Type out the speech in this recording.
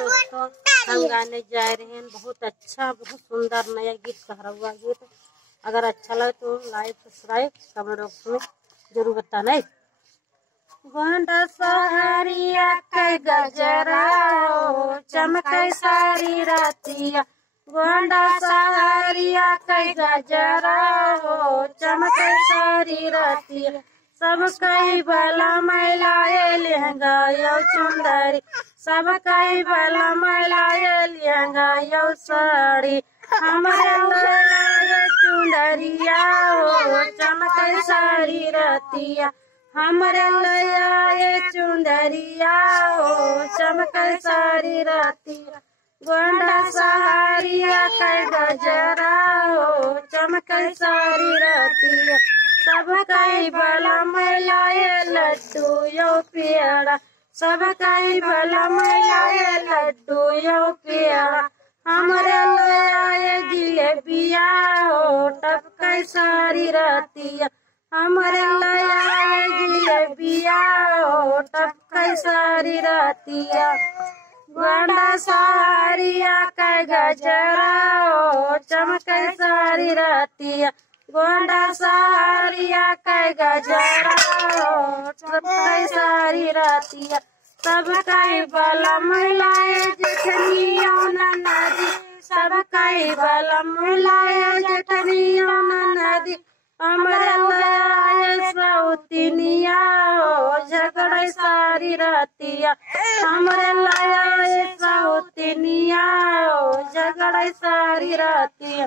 दोस्तों, हम गाने जा रहे हैं बहुत अच्छा, बहुत सुंदर नया गीत, कहरवा गीत। अगर अच्छा लगे तो लाइक सब्सक्राइब कमेंट बॉक्स में जरूर बताना। गोंडा सहरिया के गजरा हो चमके सारी रातिया, गोंडा सहरिया के गजरा हो चमके सारी रातिया। सब कई भला महिलाए लहंगा यो चुंदरी, सब कई भला महिलाए लहंगा यो साड़ी। हमारे लाए चुंदरिया हो चमके सारी रातिया, हमारे लाए चुंदरिया हो चमके सारी रातिया। गोंडा सहरिया के गजरा हो चमके सारी रातिया। सब कई भला महिलाए लड्डू यो पेड़ा, सब कई भला महिलाए लड्डू यो पेड़ा। हमारे लाए जिलेबिया हो टपके सारी रातिया, हमारे लाए जिलेबिया हो टपके सारी रातिया। गोंडा सहरिया के गजरा हो चमके सारी रातिया, गोंडा सहरिया के गजरा हो चमके सारी रातिया। सब कई भला महिलाए जेठनिया नदी, सब कई भला महिलाए जेठनिया नदी। हमारे लाए सौतिनिया हो झगड़े सारी रातिया, हमारे लाए सौतिनिया हो झगड़े सारी रातिया।